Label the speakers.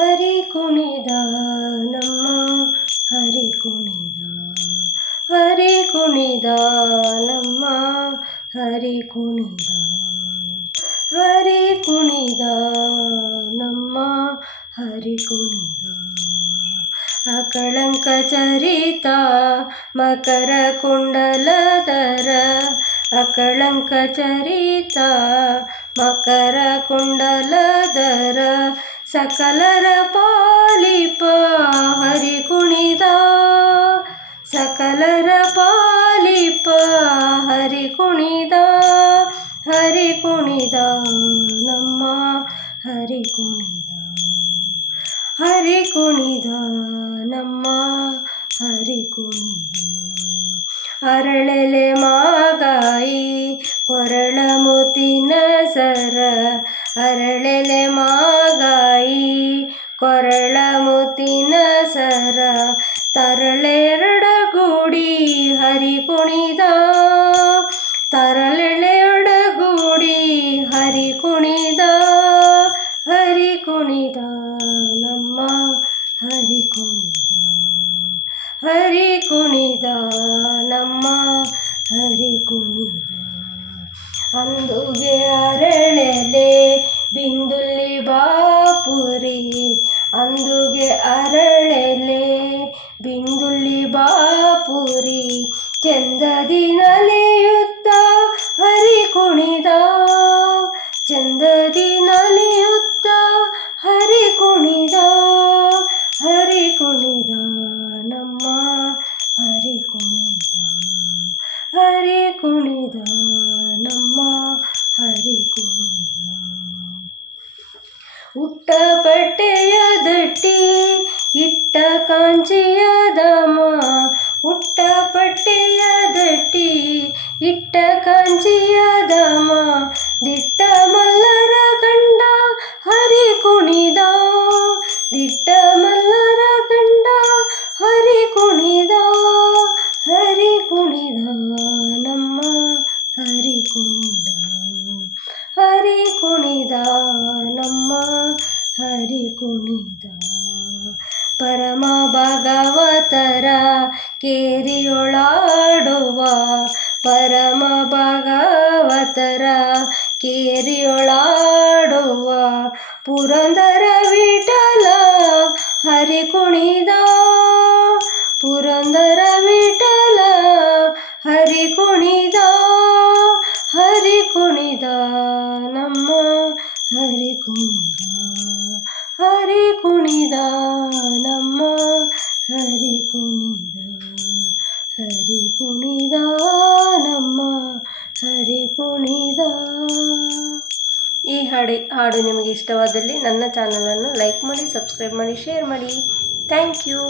Speaker 1: హరి కుణిదానమ్మ హరి కుణిదా హరి కుణిదానమ్మ హరి కుణిదా హరి కుణిదానమ్మ హరి కుణిదా అకళంక చరిత మకర కుండలధర అకళంక చరిత మకర కుండలధర ಸಕಲರ ಪಾಲಿಪ ಹರಿ ಕುಣಿದ. ಸಕಲರ ಪಾಲಿಪ ಹರಿ ಕುಣಿದ. ಹರಿ ಕುಣಿದ ನಮ್ಮ ಹರಿ ಕುಣಿದ. ಹರಿ ಕುಣಿದ ನಮ್ಮ ಹರಿ ಕುಣಿದ. ಅರಳೆಲೆ ಮಾಗಾಯಿ ಕೊರಳ ಮುತಿನ ಸರ. ಅರಳೆಲೆ ಮಾಗಾಯಿ ತರಳೆರಡಗೂಡಿ ಹರಿ ಕುಣಿದ ತರಳೆಳೆಯೊಡಗೂಡಿ ಹರಿ ಕುಣಿದ ಹರಿ ಕುಣಿದ ನಮ್ಮ ಹರಿ ಕುಣಿದ ಹರಿ ಕುಣಿದ ನಮ್ಮ ಹರಿ ಕುಣಿದ ಅಂದುಗೆ ಅರಳೆಲೆ ಬಿಂದುಲ್ಲಿ ಬಾಪುರಿ ಚಂದದಿ ನಲಿಯುತ್ತ ಹರಿ ಕುಣಿದ. ಚಂದದಿ ನಲಿಯುತ್ತ ಹರಿ ಕುಣಿದ. ಹರಿ ಕುಣಿದ ನಮ್ಮ ಹರಿ ಕುಣಿದ. ಹರಿ ಕುಣಿದ ನಮ್ಮ ಹರಿ ಕುಣಿದ. ಉಟ್ಟ ಬಟ್ಟೆಯ ದಟ್ಟಿ, ಇಟ್ಟ ಕಾಂಚಿಯ ದಮ ಉಟ್ಟ ಪಟ್ಟೆಯ ದಟ್ಟಿ ಇಟ್ಟ ಕಾಂಚಿಯ ದಮ ದಿಟ್ಟ ಮಲ್ಲರ ಗಂಡ ಹರಿ ಕುಣಿದ ದಿಟ್ಟ ಮಲ್ಲರ ಗಂಡ ಹರಿ ಕುಣಿದ ಹರಿ ಕುಣಿದ ನಮ್ಮ ಹರಿ ಕುಣಿದ ಹರಿ ಕುಣಿದ ನಮ್ಮ ಹರಿ ಕುಣಿದ ಪರಮ ಭಾಗವತರ ಕೇರಿಯೊಳಾಡುವ ಪರಮ ಭಾಗವತರ ಕೇರಿಯೊಳಾಡುವ ಪುರಂದರ ವಿಠಲ ಹರಿ ಕುಣಿದ ಪುರಂದರ ವಿಠಲ ಹರಿ ಕುಣಿದ ಹರಿ ಕುಣಿದ ನಮ್ಮ ಹರಿ ಕುಣಿದ ಹರಿ ಕುಣಿದ ನಮ್ಮ ಹರಿ ಕುಣಿದ ಹಾಡಿ ಹಾಡು ನಿಮಗೆ ಇಷ್ಟವಾದಲ್ಲಿ ನನ್ನ ಚಾನಲನ್ನು ಲೈಕ್ ಮಾಡಿ ಸಬ್ಸ್ಕ್ರೈಬ್ ಮಾಡಿ ಶೇರ್ ಮಾಡಿ. Thank you